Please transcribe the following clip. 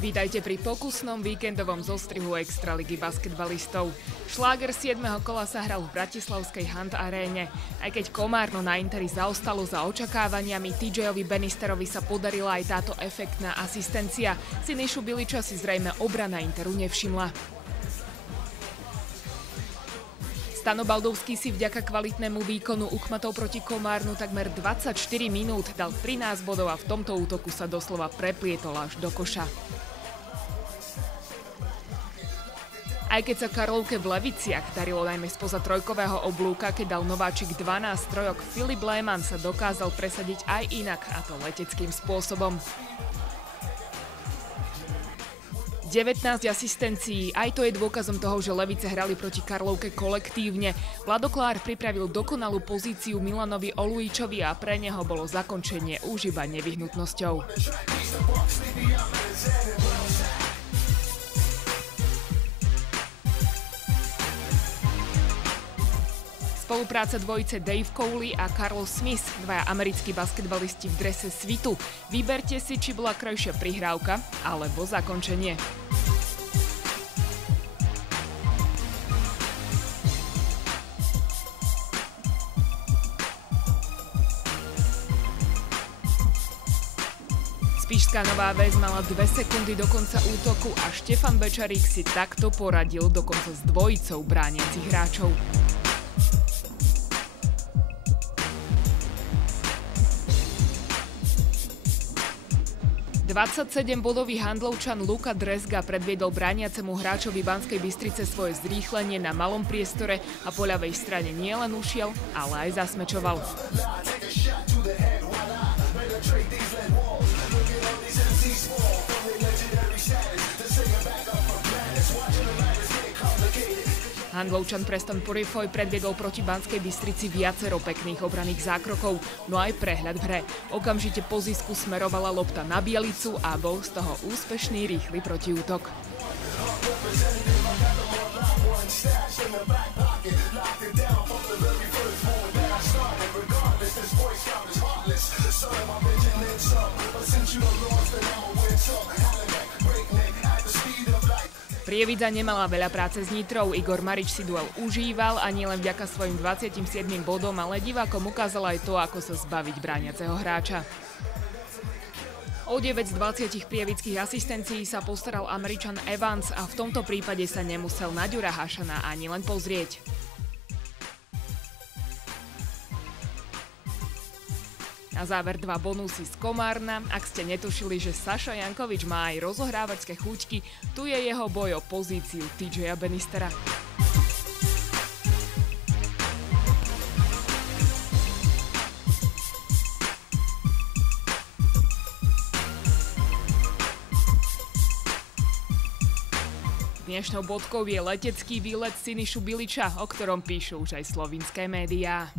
Vítajte pri pokusnom víkendovom zostrihu extraligy basketbalistov. Šláger 7. kola sa hral v bratislavskej Hand Aréne. Aj keď Komárno na Interi zaostalo za očakávaniami, TJovi Bannisterovi sa podarila aj táto efektná asistencia. Sinišu Biliča si zrejme obrana Interu nevšimla. Stano Baldovský si vďaka kvalitnému výkonu uchmatov proti Komárnu takmer 24 minút dal 13 bodov a v tomto útoku sa doslova preplietol až do koša. Aj keď sa Karlovke v Leviciach darilo najmä spoza trojkového oblúka, keď dal nováčik 12 trojok, Filip Lehmann sa dokázal presadiť aj inak, a to leteckým spôsobom. 19 asistencií, aj to je dôkazom toho, že Levice hrali proti Karlovke kolektívne. Vlado Klár pripravil dokonalú pozíciu Milanovi Olujičovi a pre neho bolo zakončenie už iba nevyhnutnosťou. Spolupráca dvojice Dave Cowley a Carlos Smith, dvaja americkí basketbalisti v drese svitu. Vyberte si, či bola krajšia prihrávka alebo zakončenie. Spišská Nová Ves mala 2 sekundy do konca útoku a Štefan Bečarík si takto poradil dokonca s dvojicou brániacich hráčov. Dvadsaťsedembodový Handlovčan Luka Dresga predviedol brániacemu hráčovi Banskej Bystrice svoje zrýchlenie na malom priestore a po ľavej strane nielen ušiel, ale aj zasmečoval. Handlovčan Preston Purifoy predviedol proti Banskej Bystrici viacero pekných obranných zákrokov, no aj prehľad v hre. Okamžite po zisku smerovala lopta na Bielicu a bol z toho úspešný rýchly protiútok. Prievidza nemala veľa práce s Nitrou, Igor Marič si duel užíval a nielen vďaka svojim 27 bodom, ale divákom ukázal aj to, ako sa zbaviť brániaceho hráča. O 9 z 20 prievidských asistencií sa postaral Američan Evans a v tomto prípade sa nemusel na Ďura Hašana ani len pozrieť. Na záver 2 bonusy z Komárna. Ak ste netušili, že Saša Jankovič má aj rozohrávačské chuťky, tu je jeho boj o pozíciu TJa Bannistera. Dnešnou bodkou je letecký výlet Sinišu Biliča, o ktorom píšu už aj slovinské médiá.